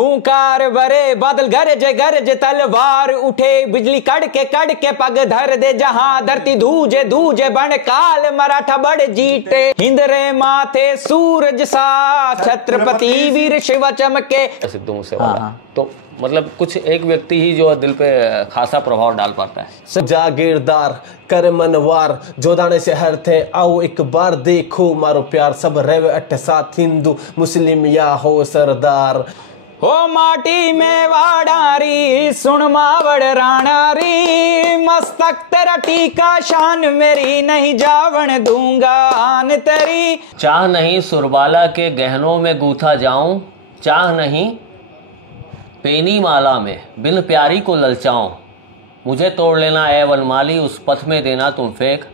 फूंकार भरे बादल गरजे तलवार उठे, बिजली कड़ के पग धर दे जहां, धरती धूजे धूजे बन काल मराठा बड़ जीते, हिंदरे माथे सूरज सा छत्रपति वीर शिव चमके। सिद्धू मूसेवाला तो मतलब कुछ एक व्यक्ति ही जो दिल पे खासा प्रभाव डाल पाता है। जागीरदार कर मनवार जो दाने से हर थे, आओ एक बार देखो मारो प्यार, सब रेव अठ साथ हिंदू मुस्लिम या हो सरदार। हो माटी में वाड़ारी सुन मावड़ राणारी, मस्तक तेरा टीका शान मेरी, नहीं जावन दूंगा आन तेरी। चाह नहीं सुरबाला के गहनों में गूथा जाऊं, चाह नहीं पेनी माला में बिन प्यारी को ललचाऊं, मुझे तोड़ लेना ए वनमाली उस पथ में देना तुम फेंक,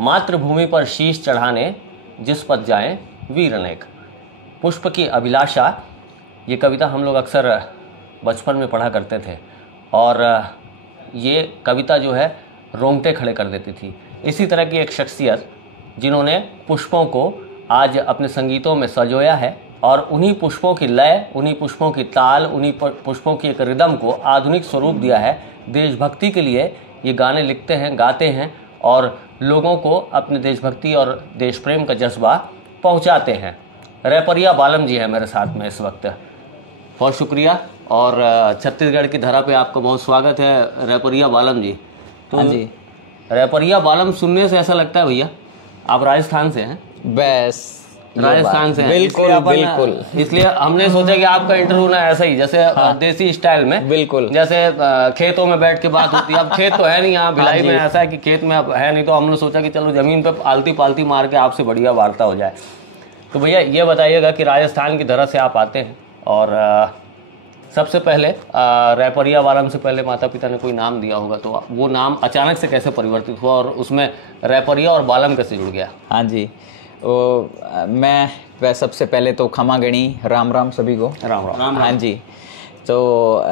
मातृभूमि पर शीश चढ़ाने जिस पथ जाएं वीर अनेक। पुष्प की अभिलाषा, ये कविता हम लोग अक्सर बचपन में पढ़ा करते थे और ये कविता जो है रोंगटे खड़े कर देती थी। इसी तरह की एक शख्सियत जिन्होंने पुष्पों को आज अपने संगीतों में संजोया है और उन्हीं पुष्पों की लय, उन्हीं पुष्पों की ताल, उन्हीं पुष्पों की एक रिदम को आधुनिक स्वरूप दिया है। देशभक्ति के लिए ये गाने लिखते हैं, गाते हैं और लोगों को अपने देशभक्ति और देश प्रेम का जज्बा पहुंचाते हैं। रैपरिया बालम जी है मेरे साथ में इस वक्त, बहुत शुक्रिया और छत्तीसगढ़ की धरा पे आपका बहुत स्वागत है रैपरिया बालम जी। तो हाँ जी, रैपरिया बालम सुनने से ऐसा लगता है भैया आप राजस्थान से हैं। बस राजस्थान से हैं। बिल्कुल बिल्कुल, इसलिए हमने सोचा कि आपका इंटरव्यू ना ऐसा ही जैसे देसी स्टाइल में, बिल्कुल जैसे खेतों में बैठ के बात होती है। अब खेत तो है नहीं यहाँ भिलाई में, ऐसा है कि खेत में अब है नहीं, तो हमने सोचा कि चलो जमीन पे आलती पालती मार के आपसे बढ़िया वार्ता हो जाए। तो भैया ये बताइएगा कि राजस्थान की धरा से आप आते हैं और सबसे पहले रैपरिया बालम से पहले माता पिता ने कोई नाम दिया होगा, तो वो नाम अचानक से कैसे परिवर्तित हुआ और उसमें रैपरिया और बालम कैसे जुड़ गया? हाँ जी, मैं सबसे पहले तो खमा गणी, राम राम सभी को। राम राम। हाँ जी, तो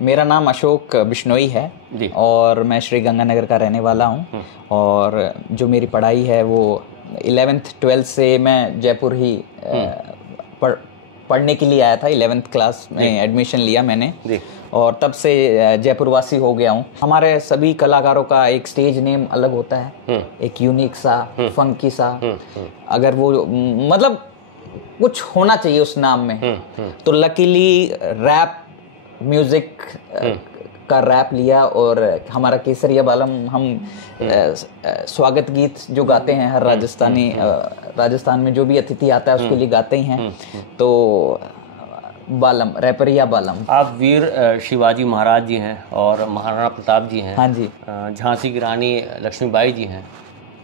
मेरा नाम अशोक बिश्नोई है जी और मैं श्री गंगानगर का रहने वाला हूँ और जो मेरी पढ़ाई है वो 11th 12th से मैं जयपुर ही पढ़ने के लिए आया था। 11th क्लास में एडमिशन लिया मैंने और तब से जयपुर वासी हो गया हूँ। हमारे सभी कलाकारों का एक स्टेज नेम अलग होता है, एक यूनिक सा, फंकी सा, अगर वो मतलब कुछ होना चाहिए उस नाम में। तो लकीली रैप म्यूजिक का रैप लिया और हमारा केसरिया बालम हम स्वागत गीत जो गाते हैं हर राजस्थान में जो भी अतिथि आता है उसके लिए गाते ही हैं। तो बालम, रैपरिया बालम। आप वीर शिवाजी महाराज जी हैं और महाराणा प्रताप जी हैं। हाँ जी। झांसी की रानी लक्ष्मीबाई जी हैं,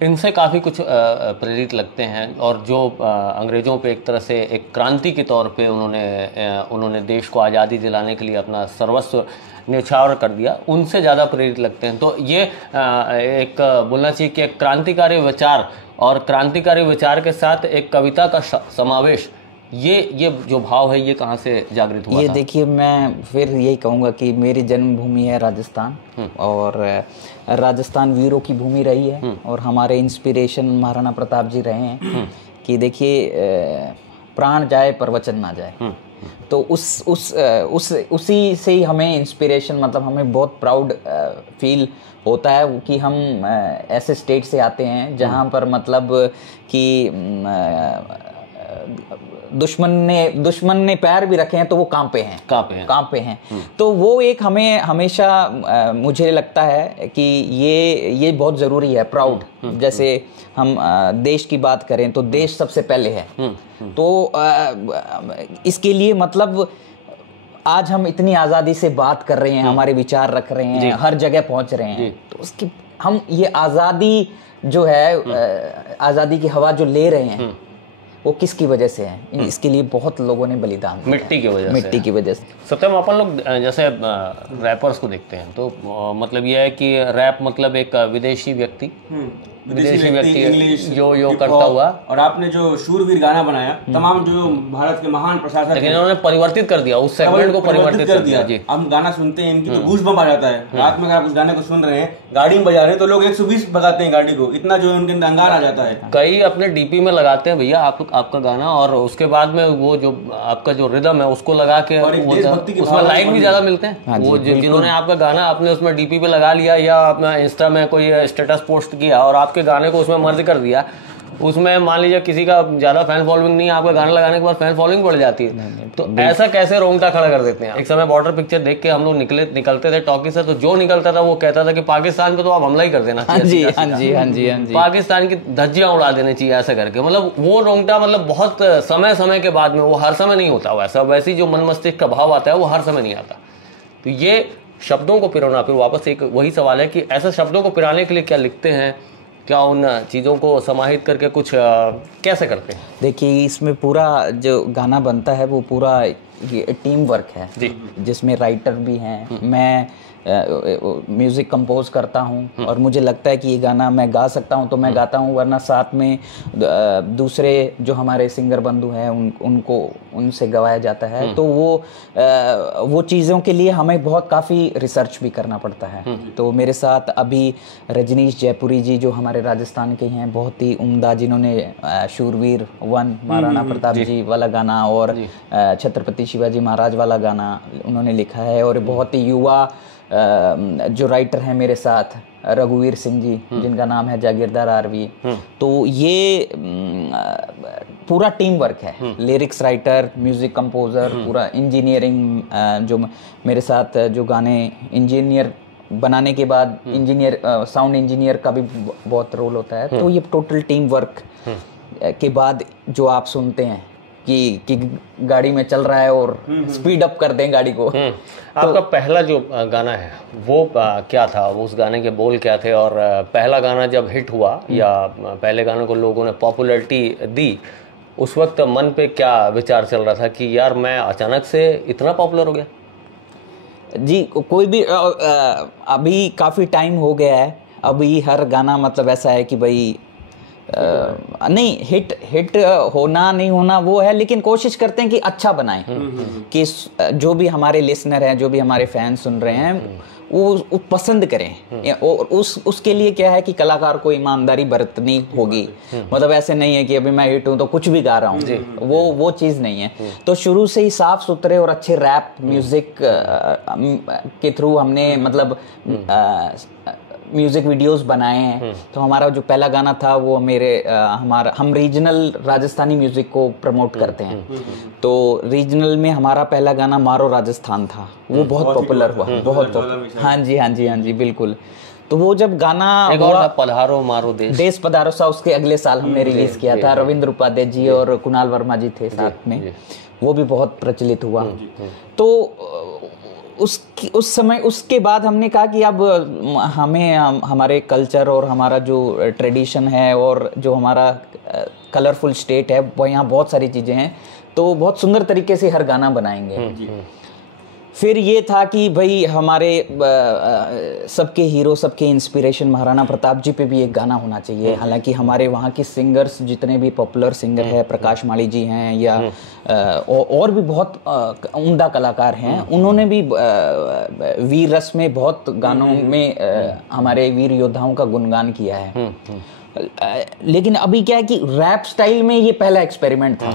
इनसे काफ़ी कुछ प्रेरित लगते हैं और जो अंग्रेज़ों पे एक तरह से एक क्रांति के तौर पे उन्होंने देश को आज़ादी दिलाने के लिए अपना सर्वस्व न्यौछावर कर दिया, उनसे ज़्यादा प्रेरित लगते हैं। तो ये एक बोलना चाहिए कि एक क्रांतिकारी विचार और क्रांतिकारी विचार के साथ एक कविता का समावेश, ये जो भाव है ये कहाँ से जागृत हुआ? ये देखिए, मैं फिर यही कहूँगा कि मेरी जन्मभूमि है राजस्थान और राजस्थान वीरों की भूमि रही है और हमारे इंस्पिरेशन महाराणा प्रताप जी रहे हैं कि देखिए प्राण जाए पर वचन ना जाए। तो उसी से ही हमें इंस्पिरेशन, मतलब हमें बहुत प्राउड फील होता है कि हम ऐसे स्टेट से आते हैं जहाँ पर मतलब कि दुश्मन ने पैर भी रखे हैं तो वो काम पे हैं। तो वो एक हमें हमेशा मुझे लगता है कि ये बहुत ज़रूरी है, प्राउड। जैसे हम देश की बात करें तो देश सबसे पहले है। तो इसके लिए मतलब आज हम इतनी आज़ादी से बात कर रहे हैं, हमारे विचार रख रहे हैं, हर जगह पहुंच रहे हैं, तो उसकी हम ये आज़ादी जो है, आज़ादी की हवा जो ले रहे हैं वो किसकी वजह से है? इसके लिए बहुत लोगों ने बलिदान दिया, मिट्टी की वजह से। सत्यम, अपन लोग जैसे रैपर्स को देखते हैं तो मतलब यह है कि रैप मतलब एक विदेशी व्यक्ति विदेशी व्यक्ति जो करता हुआ। और आपने जो शूरवीर गाना बनाया, तमाम जो भारत के महान प्रशासक, लेकिन इन्होंने परिवर्तित कर दिया, उस सेगमेंट को परिवर्तित कर दिया जी। हम गाना सुनते हैं, इनकी तो गूज़बम्प आ जाता है रात में। अगर आप उस गाने को सुन रहे हैं, गाड़ी में बजा रहे हैं, तो लोग 120 भगाते हैं गाड़ी को, इतना जो उनके अंदर अंगार आ जाता है। कई अपने डीपी में लगाते हैं भैया आपका गाना, और उसके बाद में वो जो आपका जो रिदम है उसको लगा के उसमें लाइक भी ज्यादा मिलते हैं। वो जिन्होंने आपका गाना आपने उसमें डीपी पे लगा लिया या अपना इंस्टा में कोई स्टेटस पोस्ट किया और आपके गाने को उसमें मर्ज कर दिया, उसमें मान लीजिए किसी का ज्यादा फैन फॉलोइंग नहीं है, आपका गाना लगाने के बाद फैन फॉलोइंग बढ़ जाती है, तो ऐसा कैसे रोंगटा खड़ा कर देते हैं। एक समय बॉर्डर पिक्चर देख के हम लोग निकलते थे टॉकी से, तो जो निकलता था वो कहता था कि पाकिस्तान पे तो आप हमला ही कर देना चाहिए, पाकिस्तान की धज्जियां उड़ा देनी चाहिए, ऐसा करके। मतलब वो रोंगटा मतलब बहुत समय के बाद में, वो हर समय नहीं होता वैसा, वैसी जो मन मस्तिष्क का भाव आता है वो हर समय नहीं आता। तो ये शब्दों को पिरोना, फिर वापस एक वही सवाल है कि ऐसे शब्दों को पिराने के लिए क्या लिखते हैं, क्या उन चीज़ों को समाहित करके कुछ कैसे करते हैं? देखिए, इसमें पूरा जो गाना बनता है वो पूरा टीम वर्क है जी, जिसमें राइटर भी हैं, मैं म्यूज़िक कंपोज करता हूँ और मुझे लगता है कि ये गाना मैं गा सकता हूँ तो मैं गाता हूँ, वरना साथ में दूसरे जो हमारे सिंगर बंधु हैं उनसे गवाया जाता है। तो वो चीज़ों के लिए हमें बहुत काफ़ी रिसर्च भी करना पड़ता है। तो मेरे साथ अभी रजनीश जयपुरी जी जो हमारे राजस्थान के हैं, बहुत ही उम्दा, जिन्होंने शूरवीर 1 महाराणा प्रताप जी वाला गाना और छत्रपति शिवाजी महाराज वाला गाना उन्होंने लिखा है। और बहुत ही युवा जो राइटर हैं मेरे साथ, रघुवीर सिंह जी, जिनका नाम है जागीरदार आरवी। तो ये पूरा टीम वर्क है, लिरिक्स राइटर, म्यूजिक कंपोजर, पूरा इंजीनियरिंग, जो मेरे साथ जो गाने इंजीनियर बनाने के बाद इंजीनियर, साउंड इंजीनियर का भी बहुत रोल होता है। तो ये टोटल टीम वर्क के बाद जो आप सुनते हैं कि गाड़ी में चल रहा है और स्पीड अप कर दें गाड़ी को। आपका पहला जो गाना है वो क्या था, उस गाने के बोल क्या थे, और पहला गाना जब हिट हुआ या पहले गाने को लोगों ने पॉपुलैरिटी दी, उस वक्त मन पे क्या विचार चल रहा था कि यार मैं अचानक से इतना पॉपुलर हो गया? जी, कोई भी अभी काफ़ी टाइम हो गया है, अभी हर गाना मतलब ऐसा है कि भाई नहीं, हिट होना नहीं होना वो है, लेकिन कोशिश करते हैं कि अच्छा बनाएं, कि जो भी हमारे लिसनर हैं, जो भी हमारे फैन सुन रहे हैं वो पसंद करें। और उसके लिए क्या है कि कलाकार को ईमानदारी बरतनी होगी। मतलब ऐसे नहीं है कि अभी मैं हिट हूं तो कुछ भी गा रहा हूँ, वो चीज़ नहीं है। तो शुरू से ही साफ सुथरे और अच्छे रैप म्यूजिक के थ्रू हमने मतलब म्यूजिक वीडियोस बनाए हैं। तो हमारा जो पहला गाना था वो हम रीजनल राजस्थानी म्यूजिक को प्रमोट करते हैं। तो रीजनल में हमारा पहला गाना मारो राजस्थान था, वो बहुत पॉपुलर हुआ, बहुत। हाँ जी बिल्कुल। तो वो जब गाना पधारो मारो देश पधारो सा, उसके अगले साल हमने रिलीज किया था, रविंद्र उपाध्याय जी और कुणाल वर्मा जी थे साथ में, वो भी बहुत प्रचलित हुआ। तो उस समय उसके बाद हमने कहा कि अब हमें हमारे कल्चर और हमारा जो ट्रेडिशन है और जो हमारा कलरफुल स्टेट है, वो यहाँ बहुत सारी चीज़ें हैं, तो बहुत सुंदर तरीके से हर गाना बनाएंगे। फिर ये था कि भाई हमारे सबके हीरो, सबके इंस्पिरेशन महाराणा प्रताप जी पे भी एक गाना होना चाहिए। हालांकि हमारे वहाँ के सिंगर्स जितने भी पॉपुलर सिंगर हैं, प्रकाश माली जी हैं या और भी बहुत उम्दा कलाकार हैं, उन्होंने भी वीर रस में बहुत गानों में हमारे वीर योद्धाओं का गुणगान किया है। लेकिन अभी क्या है कि रैप स्टाइल में ये पहला एक्सपेरिमेंट था।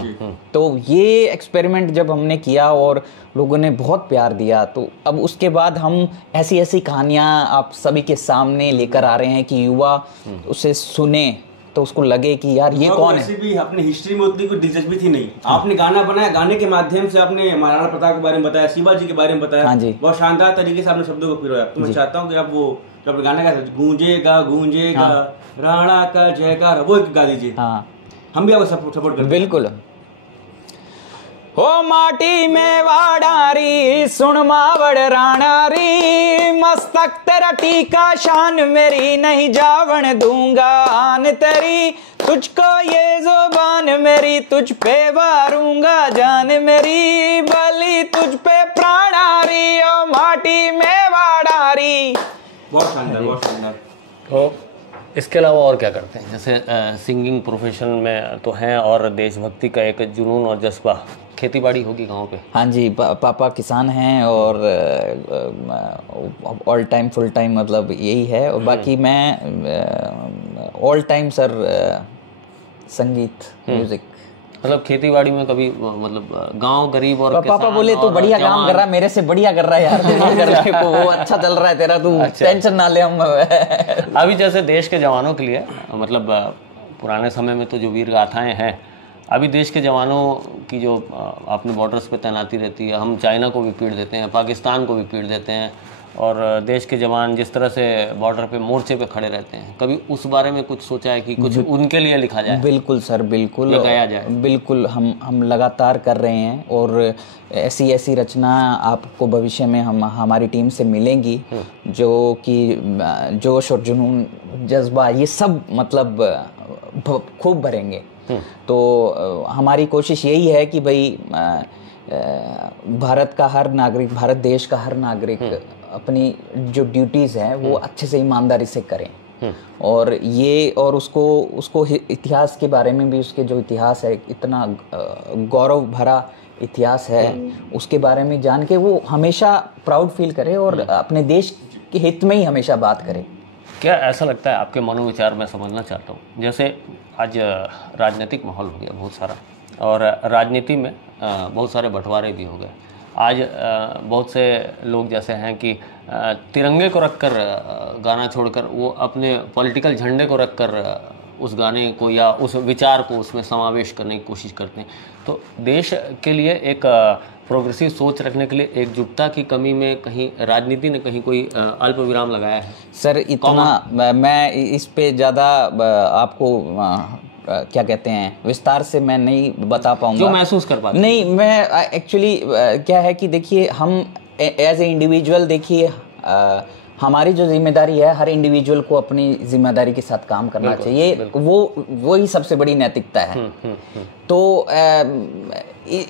तो ये एक्सपेरिमेंट जब हमने किया और लोगों ने बहुत प्यार दिया, तो अब उसके बाद हम ऐसी कहानियां आप सभी के सामने लेकर आ रहे हैं कि युवा उसे सुने तो उसको लगे कि यार ये कौन है। भी अपनी हिस्ट्री में उतनी कोई दिलचस्पी थी नहीं, आपने गाना बनाया, गाने के माध्यम से आपने महाराणा प्रताप के बारे में बताया, शिवाजी के बारे में बताया। हाँ जी, बहुत शानदार तरीके से आपने शब्दों को पिरोया। तो मैं चाहता हूँ कि आप वो जब गाना का गूंजेगा गूंजेगा राणा का जयकार, वो गा दीजिए। हाँ, हम भी आपको सपोर्ट करते हैं। बिल्कुल। ओ माटी में वाडारी सुन मावड़ राणारी, मस्तक तेरा टीका शान मेरी, नहीं जावन दूंगा आन तेरी, तुझको ये जुबान मेरी, तुझ पे वारूंगा जान मेरी, बलि तुझ पे प्राणारी, ओ माटी में वाडारी। बहुत शानदार, बहुत शानदार। तो इसके अलावा और क्या करते हैं? जैसे सिंगिंग प्रोफेशन में तो हैं और देशभक्ति का एक जुनून और जज्बा, खेती बाड़ी होगी गांव पे? हाँ जी, पापा किसान हैं और ऑल टाइम फुल टाइम मतलब यही है। और बाकी मैं ऑल टाइम सर संगीत म्यूजिक। मतलब खेती बाड़ी में कभी मतलब गांव गरीब और पापा बोले तो बढ़िया काम कर रहा है, मेरे से बढ़िया कर रहा है यार, वो अच्छा चल रहा है तेरा, तू टेंशन ना ले। हम अभी जैसे देश के जवानों के लिए मतलब पुराने समय में तो जो वीर गाथाएं हैं, अभी देश के जवानों की जो अपने बॉर्डर्स पे तैनाती रहती है, हम चाइना को भी पीट देते हैं, पाकिस्तान को भी पीट देते हैं, और देश के जवान जिस तरह से बॉर्डर पे मोर्चे पे खड़े रहते हैं, कभी उस बारे में कुछ सोचा है कि कुछ उनके लिए लिखा जाए? बिल्कुल सर, बिल्कुल लगाया जाए। बिल्कुल हम लगातार कर रहे हैं, और ऐसी रचना आपको भविष्य में हमारी टीम से मिलेंगी जो कि जोश और जुनून, जज्बा, ये सब मतलब खूब भरेंगे। तो हमारी कोशिश यही है कि भाई भारत का हर नागरिक, भारत देश का हर नागरिक अपनी जो ड्यूटीज़ हैं वो अच्छे से ईमानदारी से करें। और ये और उसको इतिहास के बारे में भी, उसके जो इतिहास है, इतना गौरव भरा इतिहास है, उसके बारे में जान के वो हमेशा प्राउड फील करे और अपने देश के हित में ही हमेशा बात करे। क्या ऐसा लगता है, आपके मनोविचार मैं समझना चाहता हूँ, जैसे आज राजनीतिक माहौल हो गया बहुत सारा, और राजनीति में बहुत सारे बंटवारे भी हो गए। आज बहुत से लोग जैसे हैं कि तिरंगे को रखकर गाना छोड़कर वो अपने पॉलिटिकल झंडे को रखकर उस गाने को या उस विचार को उसमें समावेश करने की कोशिश करते हैं। तो देश के लिए एक प्रोग्रेसिव सोच रखने के लिए एकजुटता की कमी में कहीं राजनीति ने कहीं कोई अल्प विराम लगाया है? सर इतना मैं इस पे ज़्यादा आपको क्या कहते हैं विस्तार से मैं नहीं बता पाऊंगा, जो महसूस कर पाते नहीं। मैं एक्चुअली क्या है कि देखिए, हम एज ए इंडिविजुअल, देखिए हमारी जो जिम्मेदारी है, हर इंडिविजुअल को अपनी जिम्मेदारी के साथ काम करना चाहिए। वो ही सबसे बड़ी नैतिकता है। तो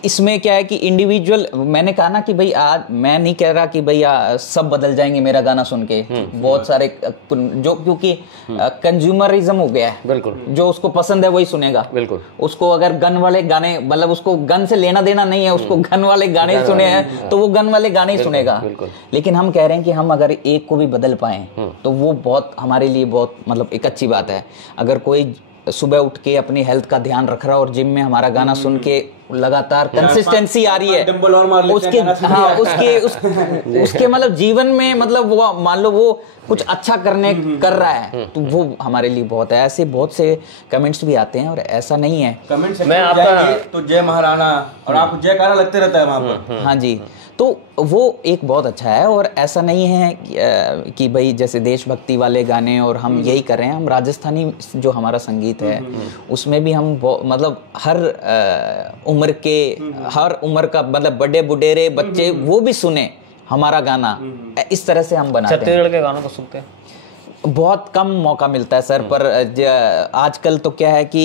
इसमें क्या है कि इंडिविजुअल, मैंने कहा ना कि भाई आज मैं नहीं कह रहा कि भाई सब बदल जाएंगे मेरा गाना सुन के। बहुत सारे जो, क्योंकि कंज्यूमरिज्म हो गया है, बिल्कुल, जो उसको पसंद है वही सुनेगा। बिल्कुल, उसको अगर गन वाले गाने, मतलब उसको गन से लेना देना नहीं है, उसको गन वाले गाने सुने हैं तो वो गन वाले गाने ही सुनेगा। लेकिन हम कह रहे हैं कि हम अगर एक को भी बदल पाए तो वो बहुत हमारे लिए बहुत मतलब एक अच्छी बात है। अगर कोई सुबह उठ के अपनी हेल्थ का ध्यान रख रहा है और जिम में हमारा गाना सुन के लगातार कंसिस्टेंसी आ रही है, उसके मतलब जीवन में, मतलब वो मान लो वो कुछ अच्छा कर रहा है, तो वो हमारे लिए बहुत है। ऐसे बहुत से कमेंट्स भी आते हैं और ऐसा नहीं है कमेंट्स में आपका तो जय महाराणा और आप जयकारा लगते रहता है वहाँ पर। हाँ जी, तो वो एक बहुत अच्छा है। और ऐसा नहीं है कि भाई जैसे देशभक्ति वाले गाने और हम यही कर रहे हैं। हम राजस्थानी जो हमारा संगीत है उसमें भी हम मतलब हर उम्र के, हर उम्र का, मतलब बड़े बुढ़ेरे बच्चे वो भी सुने हमारा गाना। इस तरह से हम बनाते हैं। छत्तीसगढ़ के गानों को सुनते हैं बहुत कम मौका मिलता है सर, पर आजकल तो क्या है कि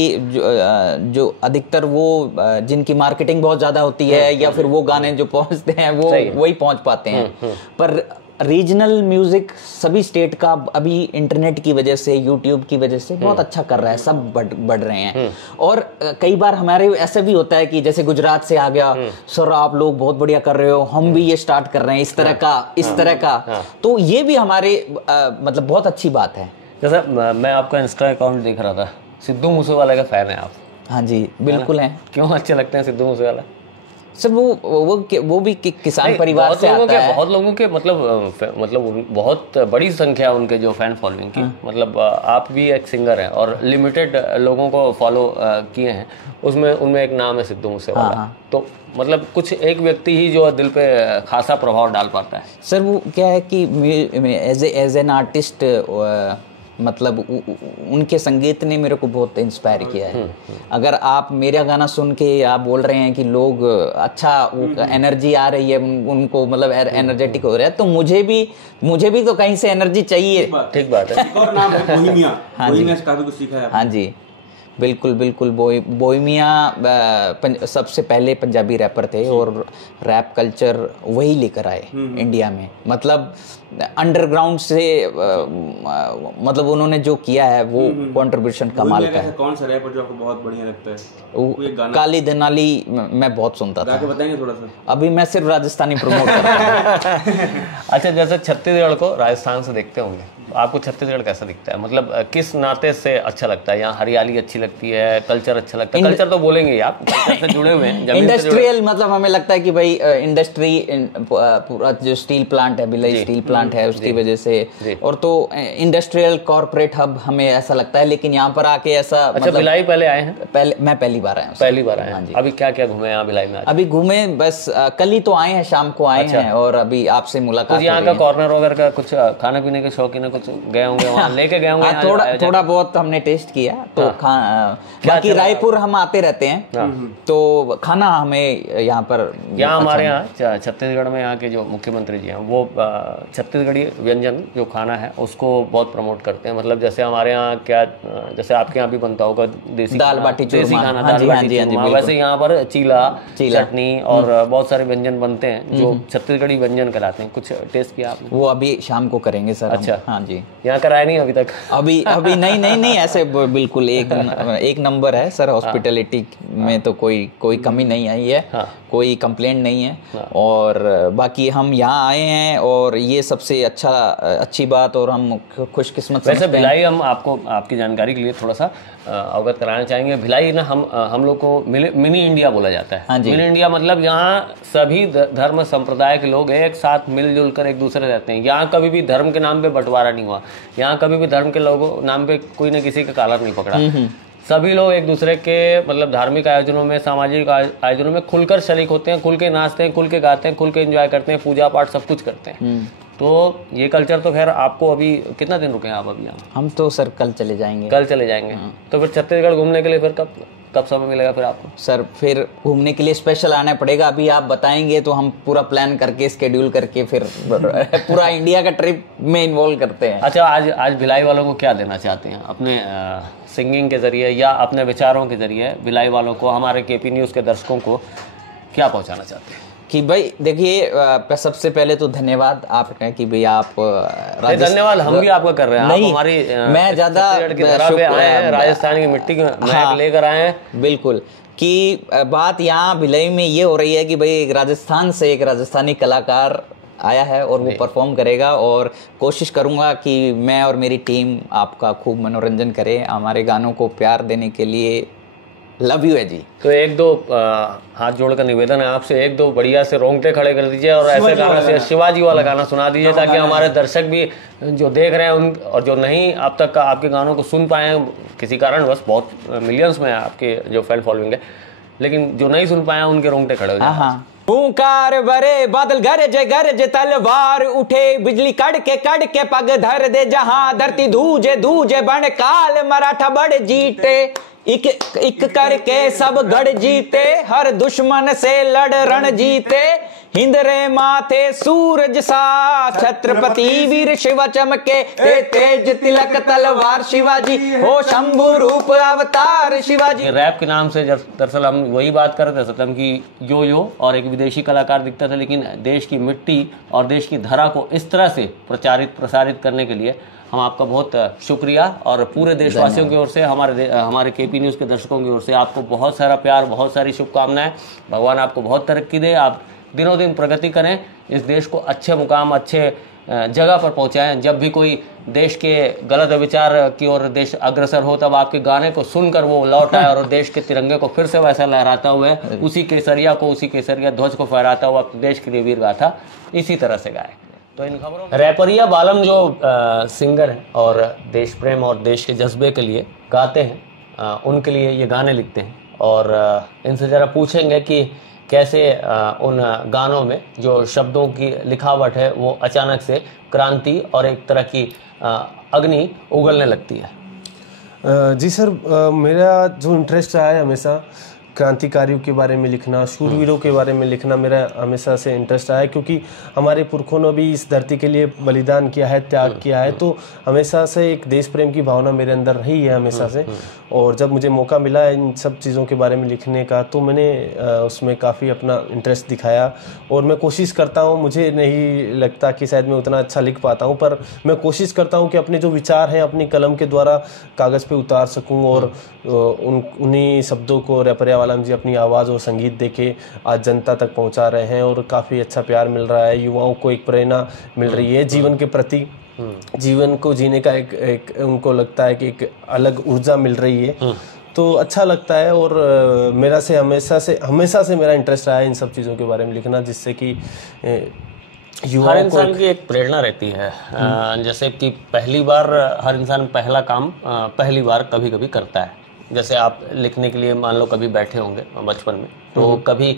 जो अधिकतर वो जिनकी मार्केटिंग बहुत ज़्यादा होती है या फिर वो गाने जो पहुंचते हैं वो वही पहुंच पाते हैं। पर रीजनल म्यूजिक सभी स्टेट का अभी इंटरनेट की वजह से, यूट्यूब की वजह से बहुत अच्छा कर रहा है, सब बढ़ रहे हैं। और कई बार हमारे ऐसे भी होता है कि जैसे गुजरात से आ गया, सर आप लोग बहुत बढ़िया कर रहे हो, हम भी ये स्टार्ट कर रहे हैं इस तरह का। तो ये भी हमारे मतलब बहुत अच्छी बात है। जैसे मैं आपका इंस्टा अकाउंट देख रहा था, सिद्धू मूसेवाला का फैन है आप? हाँ जी, बिल्कुल है। क्यों अच्छे लगते हैं सिद्धू मूसेवाला? सर वो भी किसान परिवार से आता है। बहुत लोगों के मतलब बहुत बड़ी संख्या उनके जो फैन फॉलोइंग की, मतलब आप भी एक सिंगर हैं और लिमिटेड लोगों को फॉलो किए हैं, उसमें उनमें एक नाम है सिद्धू मूसेवाला। तो मतलब कुछ एक व्यक्ति ही जो दिल पे खासा प्रभाव डाल पाता है। सर वो क्या है कि एज एन आर्टिस्ट, मतलब उनके संगीत ने मेरे को बहुत इंस्पायर किया है। अगर आप मेरा गाना सुन के आप बोल रहे हैं कि लोग अच्छा एनर्जी आ रही है उनको, मतलब एनर्जेटिक हो रहा है, तो मुझे भी तो कहीं से एनर्जी चाहिए। ठीक बात है। और नाम है बोहेमिया। बोहेमिया से काफी कुछ सीखा है। हाँ जी, बिल्कुल बिल्कुल। बोहेमिया सबसे पहले पंजाबी रैपर थे और रैप कल्चर वही लेकर आए इंडिया में। मतलब अंडरग्राउंड से मतलब उन्होंने जो किया है वो कंट्रीब्यूशन कमाल का है। कौन सा रैपर जो आपको बहुत बढ़िया लगता है? काली दनाली मैं बहुत सुनता था। बताएंगे थोड़ा सा? अभी मैं सिर्फ राजस्थानी प्रमोट कर रहा हूं। अच्छा, जैसे छत्तीसगढ़ को राजस्थान से देखते होंगे, आपको छत्तीसगढ़ कैसा दिखता है? मतलब किस नाते से अच्छा लगता है? यहाँ हरियाली अच्छी लगती है, कल्चर अच्छा लगता है? कल्चर तो बोलेंगे आप, कल्चर से जुड़े हुए हैं, इंडस्ट्रियल। मतलब हमें लगता है कि भाई इंडस्ट्री पूरा जो स्टील प्लांट है, भिलाई स्टील प्लांट है, उसकी वजह से, और तो इंडस्ट्रियल कॉर्पोरेट हब हमें ऐसा लगता है। लेकिन यहाँ पर आके ऐसा अच्छा, भिलाई पहले आए हैं? मैं पहली बार आया हूँ। पहली बार आए हैं? अभी क्या क्या घूमे यहाँ भिलाई में? अभी घूमे बस कल ही तो आए हैं, शाम को आए हैं, और अभी आपसे मुलाकात। यहाँ का कॉर्नर वगैरह का कुछ खाने पीने के शौकीन है? कुछ गए होंगे वहाँ, लेके गए होंगे? थोड़ा बहुत हमने टेस्ट किया तो बाकी रायपुर हम आते रहते हैं तो खाना हमें यहाँ पर हमारे यहाँ छत्तीसगढ़ में यहाँ के जो मुख्यमंत्री जी हैं वो छत्तीसगढ़ी व्यंजन जो खाना है उसको बहुत प्रमोट करते हैं। मतलब जैसे हमारे यहाँ क्या, जैसे आपके यहाँ भी बनता होगा देसी दाल बाटी खाना, दाल बाटी चूरमा, वैसे यहाँ पर चीला चटनी और बहुत सारे व्यंजन बनते हैं जो छत्तीसगढ़ी व्यंजन कहलाते हैं। कुछ टेस्ट किया आपने? वो अभी शाम को करेंगे सर। अच्छा, हाँ जी। यहाँ कराया नहीं अभी तक? अभी नहीं ऐसे बिल्कुल एक नंबर है सर। हॉस्पिटैलिटी में तो कोई कमी नहीं आई है। कोई कंप्लेंट नहीं है। और बाकी हम यहाँ आए हैं और ये सबसे अच्छी बात, और हम खुशकिस्मत। वैसे भिलाई हम आपको आपकी जानकारी के लिए थोड़ा सा अवगत कराना चाहेंगे। भिलाई ना हम लोग को मिनी इंडिया बोला जाता है। मिनी इंडिया मतलब यहाँ सभी धर्म संप्रदाय के लोग एक साथ मिलजुल कर एक दूसरे रहते हैं। यहाँ कभी भी धर्म के नाम पे बंटवारा नहीं हुआ। यहाँ कभी भी धर्म के लोगों नाम पे कोई न किसी का कॉलर नहीं पकड़ा। सभी लोग एक दूसरे के मतलब धार्मिक आयोजनों में, सामाजिक आयोजनों में खुलकर शरीक होते हैं, खुल के नाचते हैं, खुल के गाते हैं, खुल के एंजॉय करते हैं, पूजा पाठ सब कुछ करते हैं। तो ये कल्चर तो खैर आपको अभी कितना दिन रुके हैं आप अभी यहाँ? हम तो सर कल चले जाएंगे। तो फिर छत्तीसगढ़ घूमने के लिए फिर कब समय मिलेगा फिर आपको? सर फिर घूमने के लिए स्पेशल आना पड़ेगा। अभी आप बताएंगे तो हम पूरा प्लान करके स्केड्यूल करके फिर पूरा इंडिया का ट्रिप में इन्वॉल्व करते हैं। अच्छा, आज भिलाई वालों को क्या देना चाहते हैं अपने सिंगिंग के जरिए या अपने विचारों के जरिए? भिलाई वालों को, हमारे केपी न्यूज़ के दर्शकों को क्या पहुंचाना चाहते हैं? कि भाई देखिए, सबसे पहले तो धन्यवाद आपका कि भाई आप धन्यवाद हम भी आपका कर रहे हैं। नहीं, आप हमारी मैं ज़्यादा राजस्थान की मिट्टी को लेकर आए हैं। बिल्कुल, कि बात यहाँ भिलाई में ये हो रही है कि भाई राजस्थान से एक राजस्थानी कलाकार आया है और वो परफॉर्म करेगा, और कोशिश करूँगा कि मैं और मेरी टीम आपका खूब मनोरंजन करें। हमारे गानों को प्यार देने के लिए लव यू है जी। तो एक दो हाथ जोड़कर निवेदन है आपसे, एक दो बढ़िया से रोंगटे खड़े कर दीजिए और ऐसे गाना से शिवाजी वाला गाना सुना दीजिए, ताकि हमारे दर्शक भी जो देख रहे हैं उन और जो नहीं अब तक आपके गानों को सुन पाए हैं किसी कारणवश, बहुत मिलियंस में आपके जो फैन फॉलोइंग है, लेकिन जो नहीं सुन पाए उनके रोंगटे खड़े हो जाए। ओंकार बरे बादल गरजे तलवार उठे, बिजली कड़ के पग धर दे, जहां धरती धूजे बन काल मराठा बड़ जीते, एक करके सब गढ़ जीते, हर दुश्मन से लड़ रण जीते, हिंदरे माथे सूरज सा, छत्रपति वीर शिव चमके, तेज तिलक तलवार शिवाजी, हो शंभु रूप अवतार शिवाजी। रैप के नाम से दरअसल हम वही बात कर रहे थे सत्यम की, यो और एक विदेशी कलाकार दिखता था, लेकिन देश की मिट्टी और देश की धरा को इस तरह से प्रसारित करने के लिए हम आपका बहुत शुक्रिया, और पूरे देशवासियों की ओर से, हमारे केपी न्यूज़ के दर्शकों की ओर से आपको बहुत सारा प्यार, बहुत सारी शुभकामनाएं। भगवान आपको बहुत तरक्की दे, आप दिनों दिन प्रगति करें, इस देश को अच्छे मुकाम, अच्छे जगह पर पहुंचाएं। जब भी कोई देश के गलत विचार की ओर देश अग्रसर हो, तब आपके गाने को सुनकर वो लौट आए और देश के तिरंगे को फिर से वैसा लहराता हुआ, उसी केसरिया ध्वज को फहराता हुआ देश के लिए वीर गाथा इसी तरह से गाए। तो इन खबरों में रैपरिया बालम जो सिंगर हैं और देश प्रेम और देश के जज्बे के लिए गाते हैं, उनके लिए ये गाने लिखते हैं, और इनसे ज़रा पूछेंगे कि कैसे उन गानों में जो शब्दों की लिखावट है वो अचानक से क्रांति और एक तरह की अग्नि उगलने लगती है। जी सर, मेरा जो इंटरेस्ट रहा है हमेशा क्रांतिकारियों के बारे में लिखना, शूरवीरों के बारे में लिखना मेरा हमेशा से इंटरेस्ट रहा है, क्योंकि हमारे पुरखों ने भी इस धरती के लिए बलिदान किया है, त्याग किया है, तो हमेशा से एक देश प्रेम की भावना मेरे अंदर रही है हमेशा से। और जब मुझे मौका मिला इन सब चीज़ों के बारे में लिखने का, तो मैंने उसमें काफ़ी अपना इंटरेस्ट दिखाया और मैं कोशिश करता हूँ, मुझे नहीं लगता कि शायद मैं उतना अच्छा लिख पाता हूँ, पर मैं कोशिश करता हूँ कि अपने जो विचार हैं अपनी कलम के द्वारा कागज़ पे उतार सकूँ और उन्हीं शब्दों को रेपरिया वालम जी अपनी आवाज़ और संगीत देके आज जनता तक पहुँचा रहे हैं और काफ़ी अच्छा प्यार मिल रहा है, युवाओं को एक प्रेरणा मिल रही है जीवन के प्रति, जीवन को जीने का एक उनको लगता है कि एक अलग ऊर्जा मिल रही है, तो अच्छा लगता है। और मेरा से हमेशा से मेरा इंटरेस्ट रहा है इन सब चीज़ों के बारे में लिखना, जिससे कि हर इंसान की एक प्रेरणा रहती है। जैसे कि पहली बार हर इंसान पहला काम पहली बार कभी कभी करता है। जैसे आप लिखने के लिए मान लो कभी बैठे होंगे बचपन में, तो कभी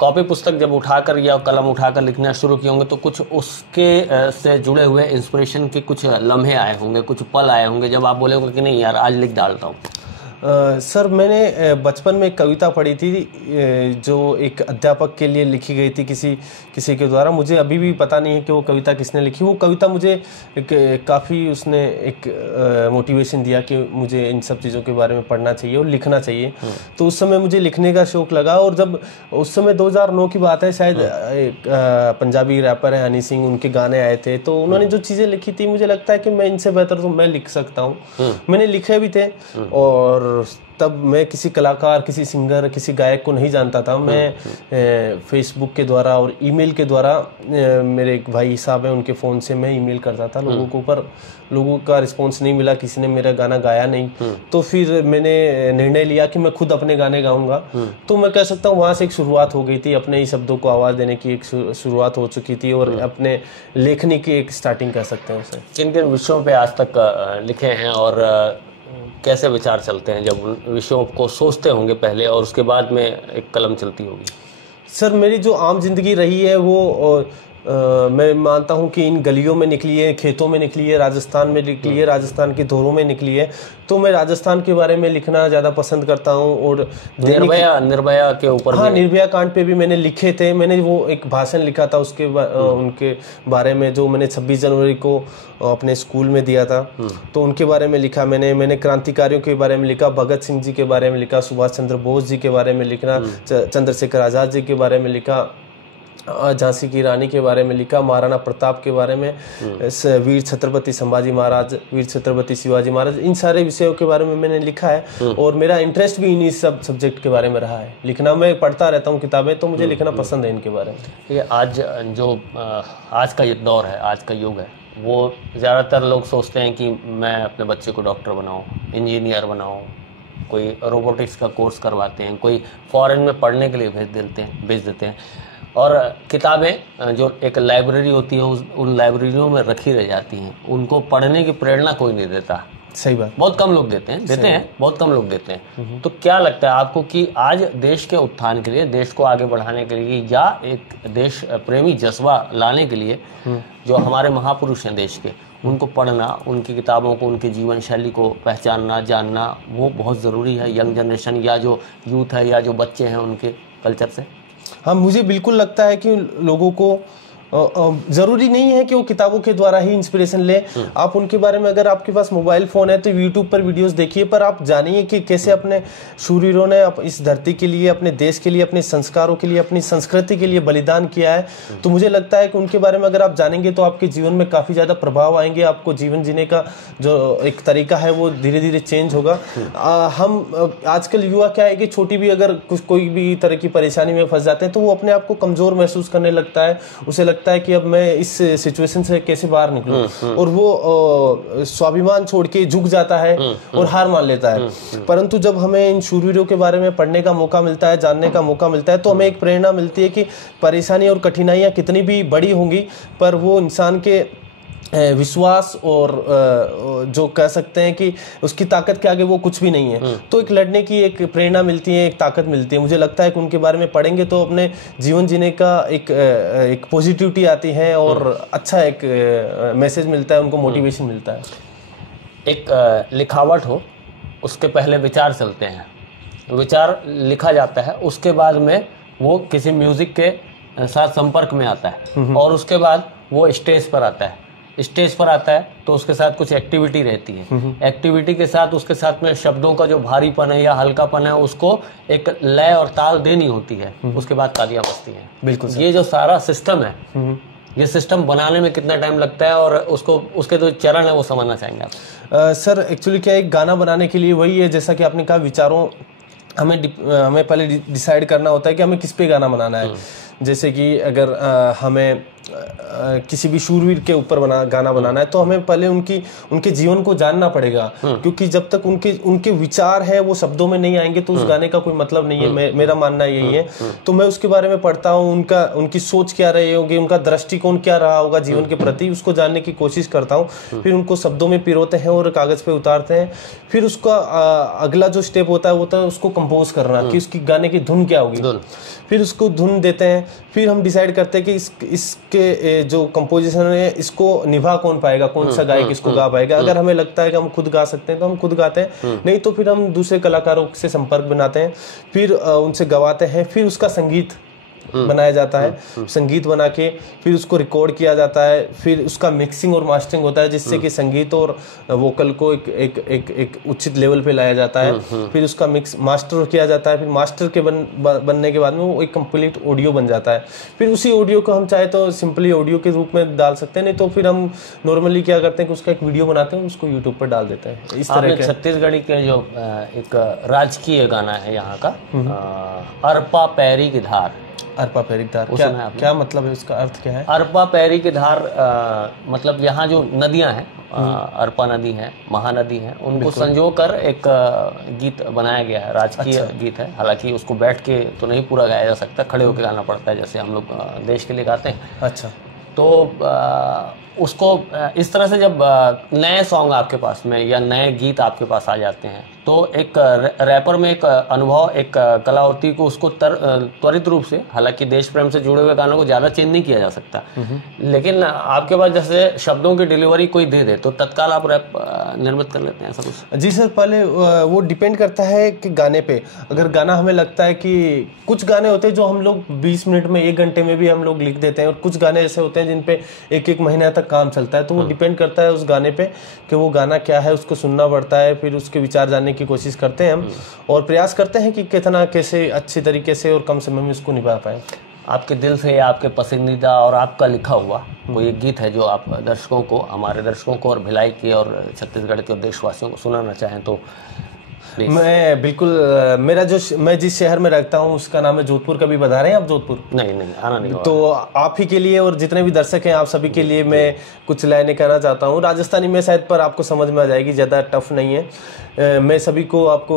कॉपी पुस्तक जब उठाकर या कलम उठाकर लिखना शुरू किए होंगे, तो कुछ उसके से जुड़े हुए इंस्पिरेशन के कुछ लम्हे आए होंगे, कुछ पल आए होंगे जब आप बोले होंगे कि नहीं यार आज लिख डालता हूँ। सर मैंने बचपन में एक कविता पढ़ी थी जो एक अध्यापक के लिए लिखी गई थी किसी के द्वारा। मुझे अभी भी पता नहीं है कि वो कविता किसने लिखी। वो कविता मुझे काफ़ी उसने एक मोटिवेशन दिया कि मुझे इन सब चीज़ों के बारे में पढ़ना चाहिए और लिखना चाहिए। तो उस समय मुझे लिखने का शौक़ लगा और जब उस समय 2009 की बात है शायद, एक पंजाबी रैपर है हनी सिंह, उनके गाने आए थे, तो उन्होंने जो चीज़ें लिखी थी मुझे लगता है कि मैं इनसे बेहतर तो मैं लिख सकता हूँ। मैंने लिखे भी थे और तब मैं किसी कलाकार, किसी सिंगर, किसी गायक को नहीं जानता था। मैं फेसबुक के द्वारा और ईमेल के द्वारा, मेरे एक भाई साहब हैं उनके फ़ोन से मैं ईमेल करता था लोगों को, पर लोगों का रिस्पांस नहीं मिला, किसी ने मेरा गाना गाया नहीं। तो फिर मैंने निर्णय लिया कि मैं खुद अपने गाने गाऊंगा। तो मैं कह सकता हूँ वहाँ से एक शुरुआत हो गई थी, अपने ही शब्दों को आवाज़ देने की एक शुरुआत हो चुकी थी और अपने लेखनी की एक स्टार्टिंग कह सकते हैं उसे। किन किन विषयों पर आज तक लिखे हैं और कैसे विचार चलते हैं जब उन विषयों को सोचते होंगे पहले और उसके बाद में एक कलम चलती होगी? सर मेरी जो आम जिंदगी रही है वो मैं मानता हूँ कि इन गलियों में निकली है, खेतों में निकली है, राजस्थान में निकली है, राजस्थान के धोरों में निकली है। तो मैं राजस्थान के बारे में लिखना ज़्यादा पसंद करता हूँ। और निर्भया के ऊपर, हाँ, निर्भया कांड पे भी मैंने लिखे थे। मैंने वो एक भाषण लिखा था उनके बारे में, जो मैंने 26 जनवरी को अपने स्कूल में दिया था, तो उनके बारे में लिखा मैंने क्रांतिकारियों के बारे में लिखा, भगत सिंह जी के बारे में लिखा, सुभाष चंद्र बोस जी के बारे में लिखना, चंद्रशेखर आज़ाद जी के बारे में लिखा, झांसी की रानी के बारे में लिखा, महाराणा प्रताप के बारे में, वीर छत्रपति संभाजी महाराज, वीर छत्रपति शिवाजी महाराज, इन सारे विषयों के बारे में मैंने लिखा है। और मेरा इंटरेस्ट भी इन्हीं सब सब्जेक्ट के बारे में रहा है। लिखना, मैं पढ़ता रहता हूँ किताबें, तो मुझे लिखना पसंद है इनके बारे में। ये आज जो आज का ये दौर है, आज का युग है, वो ज़्यादातर लोग सोचते हैं कि मैं अपने बच्चे को डॉक्टर बनाऊँ, इंजीनियर बनाऊँ, कोई रोबोटिक्स का कोर्स करवाते हैं, कोई फॉरेन में पढ़ने के लिए भेज देते हैं। और किताबें जो एक लाइब्रेरी होती है उन लाइब्रेरियों में रखी रह जाती हैं, उनको पढ़ने की प्रेरणा कोई नहीं देता। सही बात, बहुत कम लोग देते हैं, बहुत कम लोग देते हैं। तो क्या लगता है आपको कि आज देश के उत्थान के लिए, देश को आगे बढ़ाने के लिए, या एक देश प्रेमी जज्बा लाने के लिए जो हमारे महापुरुष हैं देश के, उनको पढ़ना, उनकी किताबों को, उनकी जीवन शैली को पहचानना, जानना, वो बहुत ज़रूरी है यंग जनरेशन या जो यूथ है या जो बच्चे हैं उनके कल्चर से? हाँ, मुझे बिल्कुल लगता है कि लोगों को ज़रूरी नहीं है कि वो किताबों के द्वारा ही इंस्पिरेशन ले। आप उनके बारे में, अगर आपके पास मोबाइल फ़ोन है तो यूट्यूब पर वीडियोस देखिए, पर आप जानिए कि कैसे अपने शूरवीरों ने इस धरती के लिए, अपने देश के लिए, अपने संस्कारों के लिए, अपनी संस्कृति के लिए बलिदान किया है। तो मुझे लगता है कि उनके बारे में अगर आप जानेंगे तो आपके जीवन में काफ़ी ज़्यादा प्रभाव आएंगे। आपको जीवन जीने का जो एक तरीका है वो धीरे धीरे चेंज होगा। हम आजकल युवा क्या है कि छोटी भी अगर कोई भी तरह की परेशानी में फंस जाते हैं तो वो अपने आप को कमज़ोर महसूस करने लगता है। उसे लगता है कि अब मैं इस सिचुएशन से कैसे बाहर निकलूं, और वो स्वाभिमान छोड़ के झुक जाता है और हार मान लेता है। परंतु जब हमें इन शूरवीरों के बारे में पढ़ने का मौका मिलता है, जानने का मौका मिलता है, तो हमें एक प्रेरणा मिलती है कि परेशानी और कठिनाइयां कितनी भी बड़ी होंगी, पर वो इंसान के विश्वास और जो कह सकते हैं कि उसकी ताकत के आगे वो कुछ भी नहीं है। तो एक लड़ने की एक प्रेरणा मिलती है, एक ताकत मिलती है। मुझे लगता है कि उनके बारे में पढ़ेंगे तो अपने जीवन जीने का एक पॉजिटिविटी आती है और अच्छा एक मैसेज मिलता है, उनको मोटिवेशन मिलता है। एक लिखावट हो, उसके पहले विचार चलते हैं। विचार लिखा जाता है, उसके बाद में वो किसी म्यूजिक के साथ संपर्क में आता है और उसके बाद वो स्टेज पर आता है। स्टेज पर आता है तो उसके साथ कुछ एक्टिविटी रहती है, एक्टिविटी के साथ उसके साथ में शब्दों का जो भारीपन है या हल्कापन है उसको एक लय और ताल देनी होती है, उसके बाद तालियां बजती हैं। बिल्कुल ये जो सारा सिस्टम है, ये सिस्टम बनाने में कितना टाइम लगता है और उसको उसके जो चरण है वो समझना चाहेंगे आप? सर एक्चुअली क्या, एक गाना बनाने के लिए वही है, जैसा कि आपने कहा, विचारों हमें पहले डिसाइड करना होता है कि हमें किस पे गाना बनाना है। जैसे कि अगर हमें किसी भी शूरवीर के ऊपर गाना बनाना है तो हमें पहले उनके जीवन को जानना पड़ेगा, क्योंकि जब तक उनके विचार है वो शब्दों में नहीं आएंगे तो उस गाने का कोई मतलब नहीं है। मेरा मानना यही है। तो मैं उसके बारे में पढ़ता हूँ, उनकी सोच क्या रही होगी, उनका दृष्टिकोण क्या रहा होगा जीवन के प्रति, उसको जानने की कोशिश करता हूँ। फिर उनको शब्दों में पिरोते हैं और कागज पे उतारते हैं। फिर उसका अगला जो स्टेप होता है उसको कंपोज करना, कि उसकी गाने की धुन क्या होगी। फिर उसको धुन देते हैं। फिर हम डिसाइड करते हैं कि इसके जो कंपोजिशन है इसको निभा कौन पाएगा, कौन सा गायक इसको गा पाएगा। अगर हमें लगता है कि हम खुद गा सकते हैं तो हम खुद गाते हैं, नहीं तो फिर हम दूसरे कलाकारों से संपर्क बनाते हैं, फिर उनसे गवाते हैं। फिर उसका संगीत बनाया जाता है, संगीत बना के फिर उसको रिकॉर्ड किया जाता है। फिर उसका मिक्सिंग और मास्टरिंग होता है, जिससे कि संगीत और वोकल को एक उचित लेवल पे लाया जाता है। फिर उसका मिक्स मास्टर किया जाता है। फिर मास्टर के बनने के बाद में वो एक कंप्लीट ऑडियो बन जाता है। फिर उसी ऑडियो को हम चाहे तो सिंपली ऑडियो के रूप में डाल सकते हैं, नहीं तो फिर हम नॉर्मली क्या करते हैं कि उसका एक वीडियो बनाते हैं, उसको यूट्यूब पर डाल देते हैं। इस तरह के छत्तीसगढ़ी के जो एक राजकीय गाना है यहाँ का, अरपा पैरी की धार, अरपा पैरी की धार, क्या मतलब है, उसका अर्थ क्या है? अरपा पैरी की धार मतलब यहाँ जो नदियाँ हैं, अरपा नदी है, महानदी है, उनको संजो कर एक गीत बनाया गया है, राजकीय गीत है। हालांकि उसको बैठ के तो नहीं पूरा गाया जा सकता, खड़े होकर गाना पड़ता है, जैसे हम लोग देश के लिए गाते हैं। अच्छा। तो उसको इस तरह से जब नए सॉन्ग आपके पास में या नए गीत आपके पास आ जाते हैं तो एक रैपर में एक अनुभव, एक कला होती है को उसको त्वरित रूप से, हालांकि देश प्रेम से जुड़े हुए गानों को ज़्यादा चेंज नहीं किया जा सकता, लेकिन आपके पास जैसे शब्दों की डिलीवरी कोई दे दे तो तत्काल आप रैप निर्मित कर लेते हैं, ऐसा कुछ? जी सर, पहले वो डिपेंड करता है कि गाने पे। अगर गाना हमें लगता है कि कुछ गाने होते हैं जो हम लोग 20 मिनट में, 1 घंटे में भी हम लोग लिख देते हैं, और कुछ गाने ऐसे होते हैं जिन पे 1-1 महीना तक काम चलता है। तो वो डिपेंड करता है उस गाने पे कि वो गाना क्या है, उसको सुनना पड़ता है। फिर उसके विचार जानने की कोशिश करते हैं हम, और प्रयास करते हैं कि कितना कैसे अच्छे तरीके से और कम समय में उसको निभा पाए। आपके दिल से या आपके पसंदीदा और आपका लिखा हुआ कोई एक गीत है जो आप दर्शकों को, हमारे दर्शकों को और भिलाई के और छत्तीसगढ़ के और देशवासियों को सुनाना चाहें तो? मैं बिल्कुल, मैं जिस शहर में रहता हूँ उसका नाम है जोधपुर। कभी बता रहे हैं आप जोधपुर? नहीं, आना नहीं। तो आप ही के लिए और जितने भी दर्शक हैं आप सभी के लिए मैं कुछ लाइनें कहना चाहता हूँ। राजस्थानी में शायद पर आपको समझ में आ जाएगी, ज़्यादा टफ नहीं है। मैं सभी को आपको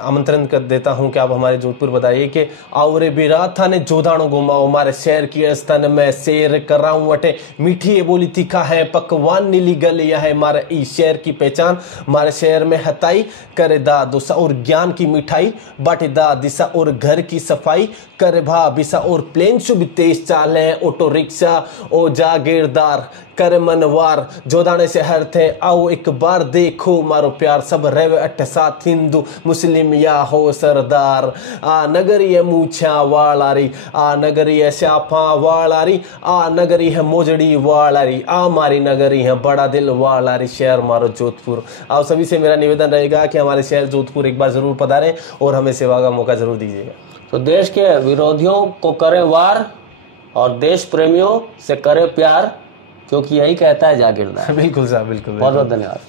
आमंत्रण कर देता हूं कि आप हमारे जोधपुर बताइए कि आओ रे बिरा थाने जोधाणो घुमाओ, हमारे शहर की स्तन में शेर कराऊं अटे, मीठी बोली तीखा है पकवान नीली गल, यह है हमारे इस शहर की पहचान। हमारे शहर में हताई करे दा दोसा और ज्ञान की मिठाई, बाटे दा दिशा और घर की सफाई, करे भा बिसा और प्लेन शुभ तेज चाले, ऑटो रिक्शा ओ जागीरदार कर मनवार, जोधाने शहर थे आओ एक बार देखो मारो प्यार, सब रेव अठ साथ हिंदू मुस्लिम या हो सरदार। आ नगरी मूछा वालारी, आ नगरी श्याफा वालारी, आ नगरी है मोजड़ी वालारी, आ मारी नगरी है बड़ा दिल वालारी, शहर मारो जोधपुर। आप सभी से मेरा निवेदन रहेगा कि हमारे शहर जोधपुर एक बार जरूर पधारें और हमें सेवा का मौका जरूर दीजिएगा। तो देश के विरोधियों को करें वार और देश प्रेमियों से करें प्यार, क्योंकि यही कहता है जागीरदार। बिल्कुल साहब, बिल्कुल। बहुत बहुत धन्यवाद।